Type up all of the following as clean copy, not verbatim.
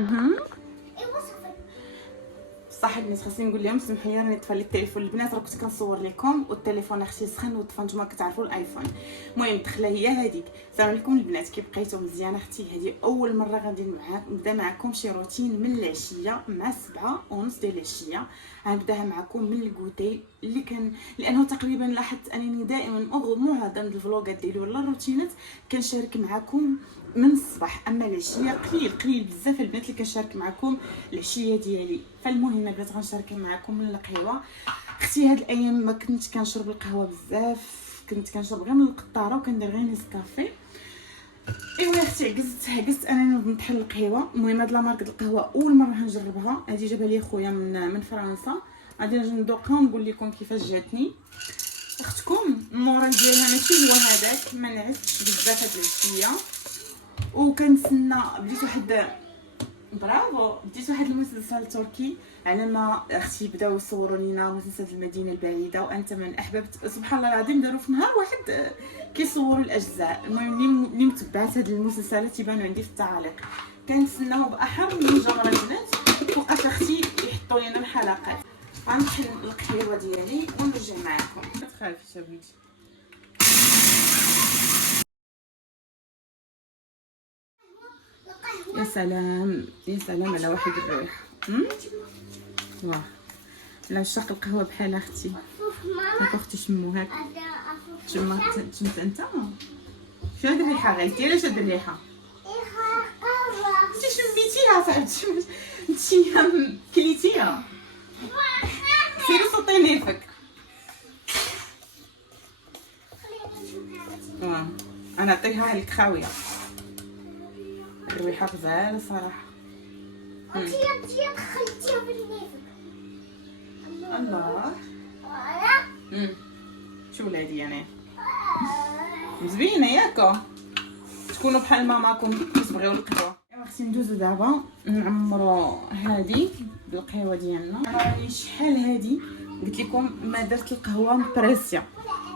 اها. صح البنات خاصني نقول لهم سمحوا لي راني طفى لي التليفون البنات، راه كنت كنصور لكم والتليفون اختي سخن وطفى. نتوما كتعرفوا الايفون. المهم الدخله هي هذيك. السلام عليكم البنات، كي بقيتو مزيان اختي؟ هذه اول مره غادي نبدا معكم شي روتين من العشيه مع 7:30 ديال العشيه. غنبداها معكم من الكوتي اللي كان، لانه تقريبا لاحظت انني دائما معظم الفلوغات ديالي ولا الروتينات كنشارك معكم من الصباح، اما العشيه قليل بزاف البنات اللي كنشارك معكم العشيه ديالي. فالمهم البنات غنشارك معكم من القهوه. اختي هاد الايام ما كنت كنشرب القهوه بزاف، كنت كنشرب غير من القطاره وكندير غير نسكافي. ايوا يا اختي عكزت انا نطحن القهوه. المهم هاد لامارك القهوه اول مره هنجربها، هادي جابها لي خويا من فرنسا. غادي نجي ندوقها ونقول لكم كيفاش جاتني. اختكم المورال ديالها ماشي هو هذاك، ما نعستش بزاف هاد العشيه وكنتسنى. بديت واحد المسلسل تركي على ما اختي بداو يصوروا لينا مسلسل المدينه البعيده، وانت من احببت. سبحان الله العظيم داروا في نهار واحد كيصوروا الاجزاء. المهم اللي متبعات هاد المسلسلات يبانوا عندي في التعاليق، كنتسناو باحر من جمره البنات. وقت اختي يحطوا لنا الحلقات. غنطحن القهوه ديالي ونرجع معكم. ما تخافيش يا بنتي. يا سلام يا سلام على واحد الريح. واه لا عشاق القهوه بحال اختي. هاك اختي شمو هاك. شمت انت شنو هاد الريحه؟ غيرتي علاش هاد الريحه؟ انت شميتيها صاحبتي؟ انت كليتيها. سيري صوتي نيفك. واه انا نعطيها لك خاويه. الريحه غزاله صراحه. انتي دخلتيها في النيفك. الله. شو ولادي انا زوينه ياكو تكونوا بحال ماماكم كتبغيو القهوه. اختي ندوزو دابا نعمرو هادي بالقهوه ديالنا. راني شحال هادي قلت لكم ما درت القهوه مبريسيا،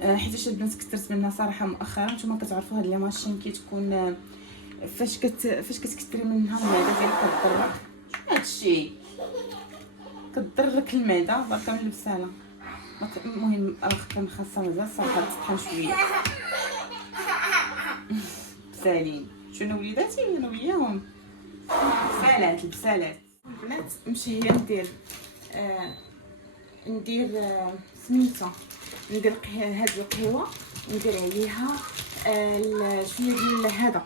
حيت البنات كثرت منها صراحه مؤخرا. نتوما كتعرفوا هاد لي ماشين كتكون فاش كتكثري منها المعده ديالك كضرك. هادشي كضرك المعده بركه من البساله. المهم راه كان خاصها مزال صراحه تطحن شويه. بسالين شنو وليداتي انا وياهم البسالات البنات. مشهيه ندير سميتو، ندير هاد القهوه وندير عليها شويه ديال هذا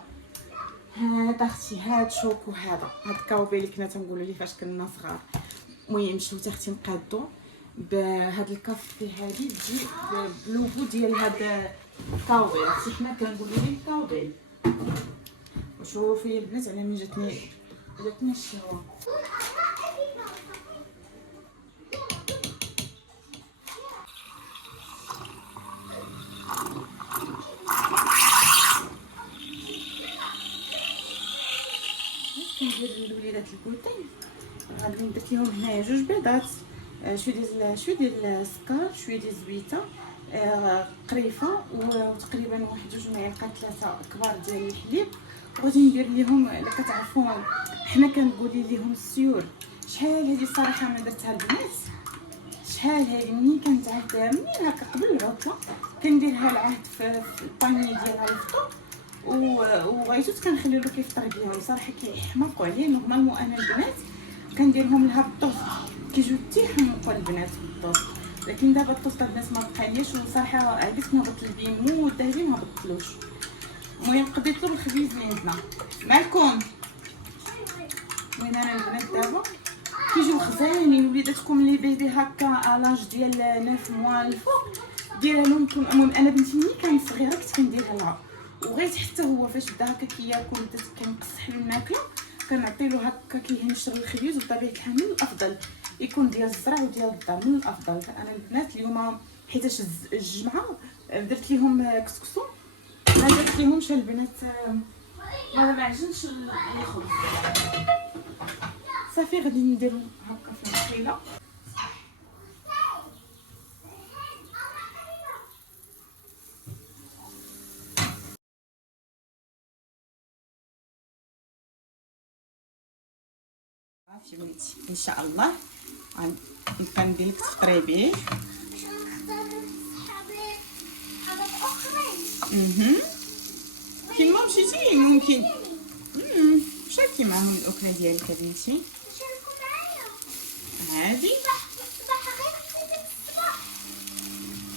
اختي، هاد شوكو، هاد الكاوبي اللي كنا تنقولوا ليه فاش كنا صغار. المهم شوفي اختي نقادو بهاد الكافي هادي تجي بلوغو ديال هاد الكاوبي. اختي حنا كنقولوا ليه الكاوبي. وشوفي البنات على مين جاتني الشهوه. كندير للوليدات الكوتي. غادي درت لهم هنايا 2 بيضات، شويه ديال السكر، شويه ديال الزبيته، قريفه، وتقريبا 1 معالق 3 كبار ديال الحليب. وغادي ندير لهم الا كتعرفوهم حنا كنقولي لهم السيور. شحال هذه الصراحه ما درتها البنات، شحال هذه منين كانت عهدها منين هكا قبل العطله كنديرها العهد في الباني ديالها الفطور. وغايتوت كنخلي له كيفطر بهم صراحه كيحماقوا عليه. نورمالمون انا البنات كنديرهم لها بالطوست، كيجيو تيحمقوا البنات بالطوست. لكن دابا الطوست البنات ما بقاليش وصراحه عرفت نهبط البيم ودهبي ما هبطلوش. المهم قضيت له بالخبيز اللي عندنا معكم. المهم انا البنات دابا كيجيو خزانين. وليداتكم لي بيبي هكا الاج ديال 9 موا الفوق ديرها لهم. المهم انا بنتي ملي كانت صغيره كنت كنديرها لها، وغير حتى هو فاش بدا هكا كياكل بدات كنقصح له الماكله كنعطي له هكا كيهنشر الخبيز. وبطبيعه الحال من الافضل يكون ديال الزرع وديال الدار، من الافضل. فانا البنات اليوم حيتاش الجمعه درت لهم كسكسو، ما درت لهمش البنات ما عجنش الخبز. صافي غادي نديرو هكا في الخيله. صافي بنتي ان شاء الله غندير لك تفطري به. باش غنختار حاجات اخرين. كي ما مشيتي ممكن شاركي معاهم الاكله ديالك بنتي. شاركوا معايا عادي الصباح غير في الصباح.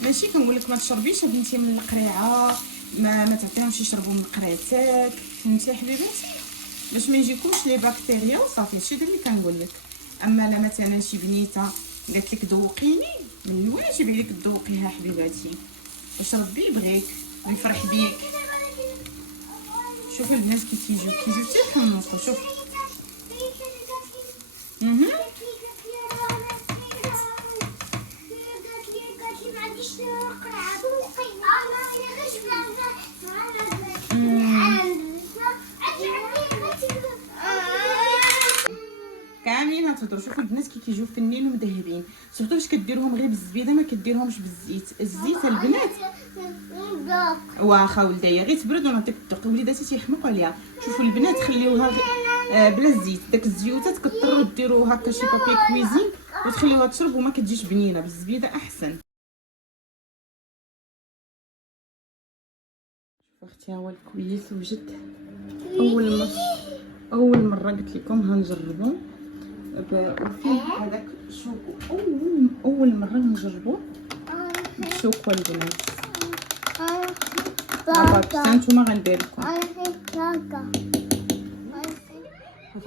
ماشي كنقول لك ما تشربيش بنتي من القريعه، ما تعطيهمش يشربوا من قريعتك، فهمتي حبيبتي، باش ما يجيكمش لي بكتيريا وصافي. هادشي اللي كنقول لك. اما لا مثلا شي بنيته قالت لك ذوقيني، من الواجب عليك تذوقيها حبيباتي باش ربي يبغيك ويفرح بيك. شوفي البنات كي تيجيو تيحمقوا. شوف كاملين هتهضروا. شوفوا البنات كي كيجيو فنين ومذهبين، سورتو باش كديروهم غير بالزبيده ما كديرهمش بالزيت. الزيت البنات واخا ولدايا غير تبرد ونعطيك الدق. وليداتي تيحمقوا عليها. شوفوا البنات خليوها بلا الزيت، داك الزيوتات كضطروا ديروا هكا شي بابي كويزين وتخليوها تشرب وما كتجيش بنينه. بالزبيده احسن. شوفوا اختي ها هو الكويس وجد. اول مره قلت لكم هنجربوا وفيه هذاك شوكو. اول مره نجربوا الشوكو البنات. دابا نتوما غندير لكم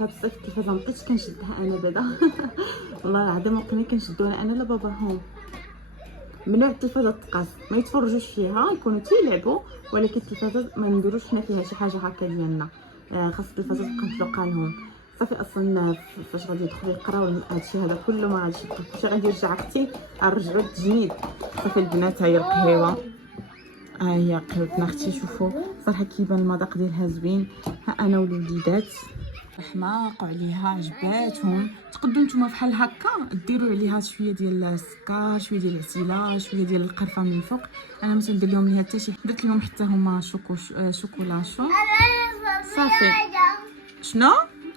هاد الصيف كيفاش مابقيتش كنشدها انا بعدا. والله العظيم مابقينا كنشدوها انا لا باباهم. ممنوع التلفازه تقاس، ما يتفرجوش فيها، يكونوا تيلعبوا، ولكن التلفازه ما نديروش حنا فيها شي حاجه هكا ديالنا. خاص التلفازه تبقى مطلقه لهم صافي. اصلا فاش غادي يدخلوا يقراو هادشي هذا كله ما غاديش يبقى. كلشي غادي يرجع اختي غنرجعوا للتجنيد. صافي البنات ها هي القهيوه، ها هي قهوتنا اختي. شوفوا صراحه كيبان المذاق ديالها زوين. ها انا والوليدات حماقوا عليها عجباتهم. تقدروا نتوما بحال هكا ديروا عليها شويه ديال السكر، شويه ديال العسيله، شويه ديال القرفه من الفوق. انا ما تندير لهم ليها حتى شي، درت لهم حتى هما شوكولا صافي. شنو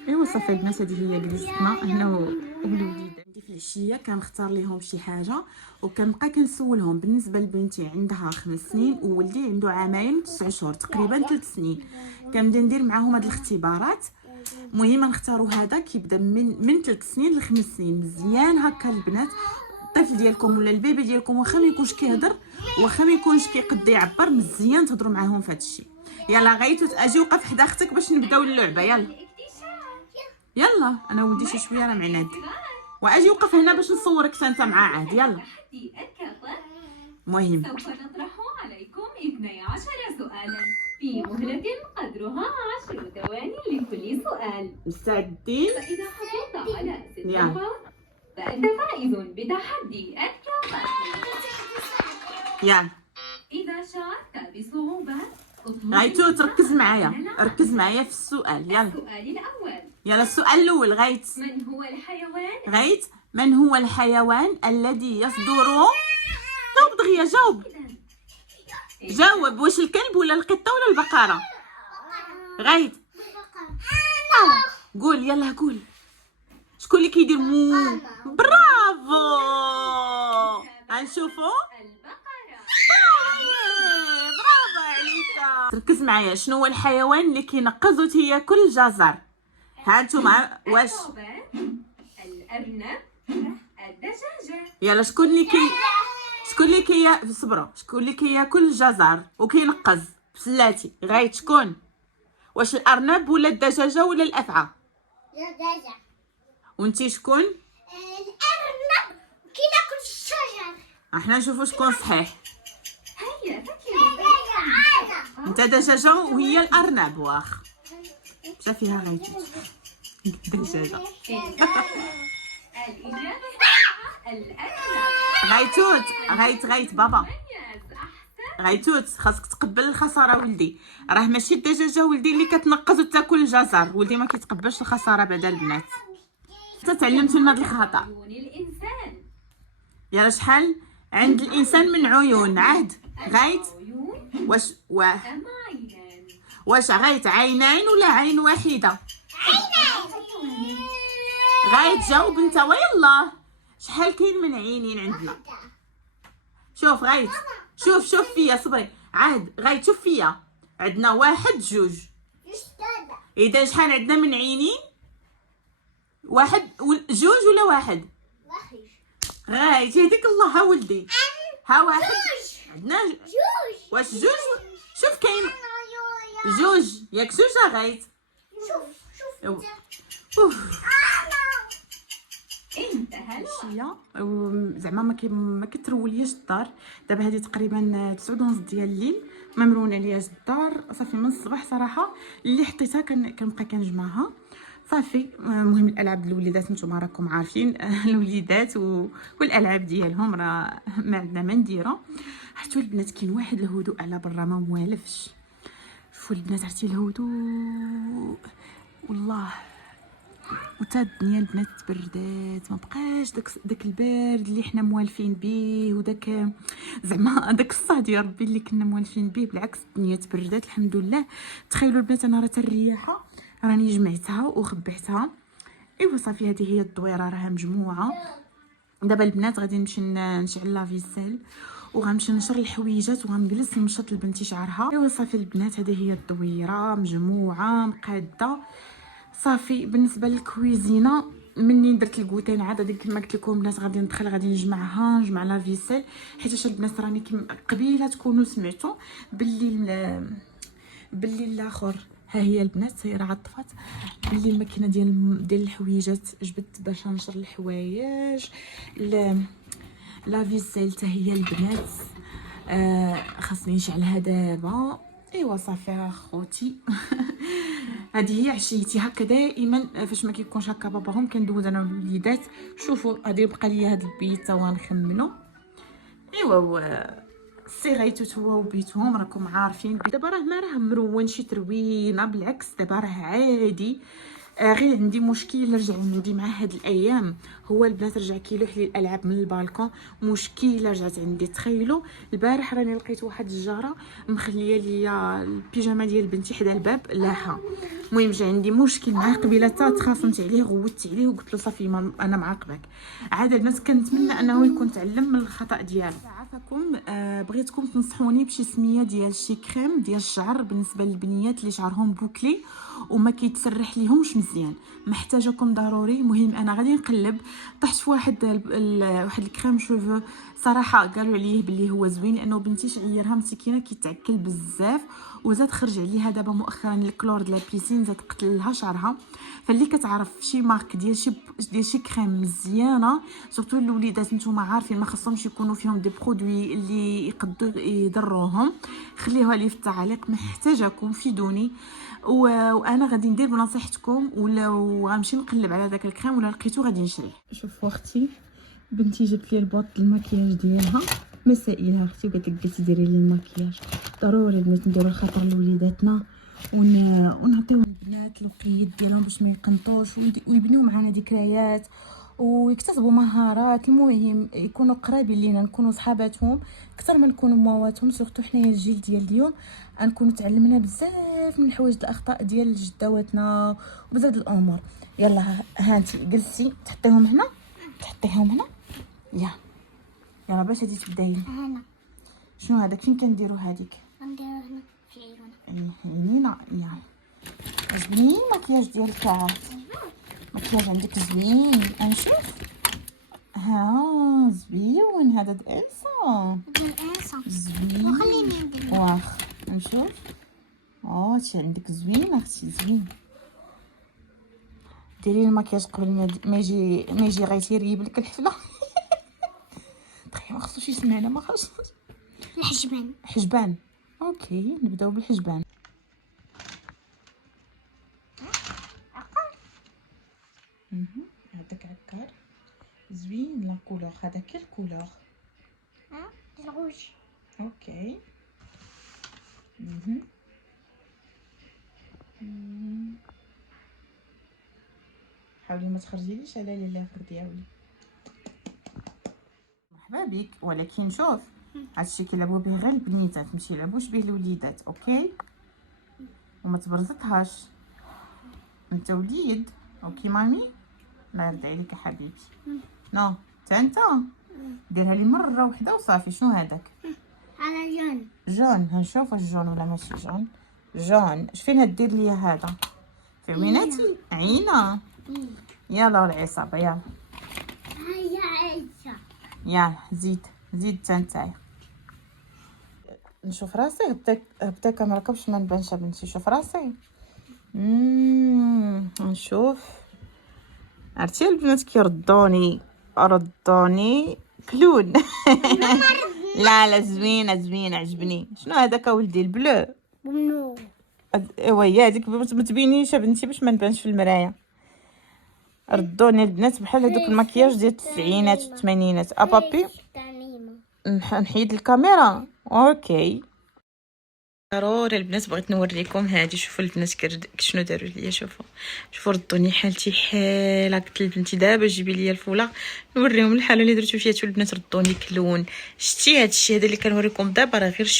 ايوا صافي البنات هذه هي جلستنا هنا والوليدات. عندي في العشيه كنختار ليهم شي حاجه وكنبقى كنسولهم. بالنسبه لبنتي عندها 5 سنين وولدي عنده 2 عام و9 شهور، تقريبا 3 سنين. كنبدا ندير معاهم هاد الاختبارات. المهم نختاروا هذا كيبدا من 3 سنين ل 5 سنين. مزيان هكا البنات. الطفل ديالكم ولا البيبي ديالكم واخا ما يكونش كيهضر واخا ما يكونش كيقد يعبر، مزيان تهضروا معاهم في هذا الشيء. يلا غايتو اجي وقف حدا اختك باش نبداو اللعبه. يلا انا ولدي شي شويه راه معناد. واجي وقف هنا باش نصورك انت مع عاد. يلا المهم سوف نطرح عليكم 12 سؤالا في مهلة قدرها 10 ثواني لكل سؤال. مستعدين؟ فإذا حصلت على 6 نقاط فأنت فائز بتحدي الكافة. يلا إذا شعرت بصعوبات غايتو تركز معايا، ركز معايا في السؤال. يلا السؤال الأول. يلا السؤال الاول. غايت من هو الحيوان؟ غايت من هو الحيوان الذي يصدر؟ جاوب دغيا جاوب. جاوب واش الكلب ولا القطه ولا البقره؟ غايت قول يلا قول. شكون اللي كيدير مو؟ برافو. غنشوفوا برافو عليك. ركز معايا. شنو هو الحيوان اللي كينقز وتياكل الجزر؟ ها نتوما واش الأرنب، الدجاجة. يلا شكون اللي صبروا. شكون اللي كياكل الجزر وكينقز بسلاتي؟ غايت شكون؟ واش الارنب ولا الدجاجه ولا الافعى؟ الدجاجة. وانتي شكون؟ الأرنب كياكل الشجر. احنا نشوفوا شكون صحيح. هيا فكري. انت دجاجه وهي الارنب. واخ مشى فيها غايت الدجاجه. الإجابة الأرنب. غايت بابا. مميز. أحسن. غايتوت خاصك تقبل الخساره ولدي. راه ماشي الدجاجه ولدي اللي كتنقز وتاكل الجزر. ولدي ما كيتقبلش الخساره بعدا البنات. تعلمت من هذا الخطا. عيون الإنسان. يلا شحال عند الانسان من عيون؟ عاد غايت عيون واش أم عينان؟ واش غايت عينين ولا عين واحده؟ غاية تجاوب انت ويلا. شحال كاين من عينين عندنا؟ شوف غاية، شوف فيا، صبري عاد غاية، شوف فيا. عندنا واحد جوج، اذا شحال عندنا من عينين؟ واحد جوج ولا واحد؟ غاية هذيك الله، ها ولدي ها واحد. عندنا واش جوج؟ شوف كاين جوج، ياك جوج غاية. شوف انتهى شويه زعما ما كترولياش الدار. دابا هذه تقريبا 9:30 ديال الليل، ما مرونه لياش الدار صافي من الصباح صراحه. اللي حطيتها كنبقى كنجمعها صافي. المهم الالعاب ديال الوليدات نتوما راكم عارفين الوليدات والالعاب ديالهم راه ما عندنا ما نديرو. حتى البنات كاين واحد الهدوء على برا ما موالفش. شوفوا البنات، عرفتي الهدوء والله. وتا الدنيا البنات تبردات، ما بقاش داك البرد اللي حنا موالفين به، وداك زعما داك الصهد يا ربي اللي كنا موالفين به. بالعكس الدنيا تبردات الحمد لله. تخيلوا البنات انا راه الرياحه راني جمعتها وخبعتها. ايوا صافي هذه هي الدويره راها مجموعه. دابا البنات غادي نمشي نشعل لافيسيل وغنمشي نشر الحويجات وغنجلس نمشط لبنتي شعرها. ايوا صافي البنات هذه هي الدويره مجموعه مقاده صافي. بالنسبه للكويزينه منين درت الكوتين عاد هذيك كما قلت لكم البنات غادي ندخل غادي نجمع لافيسيل، حيت البنات راني قبيله تكونوا سمعتوا باللي الاخر. ها هي البنات هي راه عطفات باللي الماكينه ديال الحويجات جبت باش نشر الحوايج. لافيسيل حتى هي البنات خاصني نشعلها دابا. ايوا صافي اخوتي هذه هي عشيتي. هكا دائما فاش ما كيكونش هكا باباهم كندوز انا والوليدات. شوفوا غادي يبقى لي هذا البيت تا غنخملو. ايوا صيغيتو هو وبيتهم راكم عارفين. دابا راه مرون شي تروينه، بالعكس دابا راه عادي. غير عندي مشكل رجع عندي مع هاد الايام، هو البنات رجع كيلوح لي الالعاب من البالكون. مشكله رجعت عندي. تخيلوا البارح راني لقيت واحد الجاره مخليه ليا البيجامه ديال بنتي حدا الباب لاحه. المهم جا عندي مشكل معاه قبيله تخاصمت عليه غوتت عليه وقلت له صافي انا معاقبك. عاد الناس كنتمنى انه يكون تعلم من الخطا ديالو. عافاكم بغيتكم تنصحوني بشي سميه ديال شي كريم ديال الشعر بالنسبه للبنيات اللي شعرهم بوكلي وما كيتسرح ليهمش مزيان. محتاجاكم ضروري. المهم انا غادي نقلب طحت في واحد الكريم شوفو صراحه قالوا عليه باللي هو زوين لانه بنتي شعيرها مسكينه كيتعكل بزاف وزاد خرج عليها دابا مؤخرا الكلور ديال البيسين زاد قتل لها شعرها. فاللي كتعرف شي مارك ديال شي كريم مزيانه سورتو الوليدات نتوما عارفين ما خصهمش يكونوا فيهم دي برودوي اللي يقدروا يضروهم، خليوها لي في التعاليق. محتاجاكم فيدوني وانا غادي ندير بنصيحتكم ولا غنمشي نقلب على داك الكريم ولا لقيتو غادي نشريه. شوفوا اختي بنتي جبت لي البوط الماكياج ديالها مسائلها اختي وقالت لك بغيتي ديري لي الماكياج. ضروري البنات نديرو الخطر لوليداتنا ونعطيو البنات الوقيت ديالهم باش ما يقنطوش ويبنيو معنا ذكريات ويكتسبوا مهارات. المهم يكونوا قرابين لينا نكونوا صحاباتهم اكثر ما نكونوا مواتهم. سورتو حنايا الجيل ديال اليوم غنكونوا تعلمنا بزاف من الحوايج الاخطاء ديال جداواتنا وبزاف الامور. يلا هانتي جلسي تحطيهم هنا يلا باش غادي تبداي. هنا شنو هذاك فين كنديروا هذيك؟ نديرو هنا في عيونها. عينينا يلا زوين المكياج ديالك عاد. المكياج عندك زوين نشوف. ها زوين هذا الانسا ديال الانسان زوين. وخليني ندير واخ نشوف. هادشي عندك زوين اختي زوين. ديري المكياج قبل ما يجي غيتي يريب لك الحفله. تخيل ما خصوش يسمعنا ما خصوش. حجبان اوكي نبداو بالحجبان. هذاك عكار زوين لا كولور هذاك الكولور الروج. اوكي. حاولي ما تخرجيليش على ليلى ديالي. مرحبا بك ولكن شوف هادشي كيلعبوا به غير البنيتات ماشي يلعبوش به الوليدات اوكي. وما تبرزطهاش انت وليد اوكي مامي. الله يرضي عليك يا حبيبتي. نو انت ديرها لي مره واحده وصافي. شنو هذاك؟ على جون. جون. هنشوف واش جون ولا ماشي جون. جون. اش فين هدير ليا هذا؟ في ويناتي عينه. يلا العصابه يلا. هيا عيشة. يلا زيد نتايا. نشوف راسي هبتك ما ركبش ما نبانش بنتي. شوف راسي. نشوف. عرفتي البنات كيردوني كلون. لا زوينه عجبني. شنو هذاك ولدي البلو؟ بنو. ايوا هي هذيك ما تبينيش بنتي باش ما نبانش في المرايه. ردوني البنات بحال هذوك المكياج ديال التسعينات والثمانينات. ابابي نحيد الكاميرا. اوكي ضروري البنات بغيت نوريكم هادي. شوفوا البنات شنو داروا ليا. شوفوا ردوني حالتي حاله. قلت لبنتي دابا جيبي ليا الفوله نوريهم الحاله اللي درتو فيها. البنات ردوني كلون. شتي هادشي هذا اللي كنوريكم دابا راه غير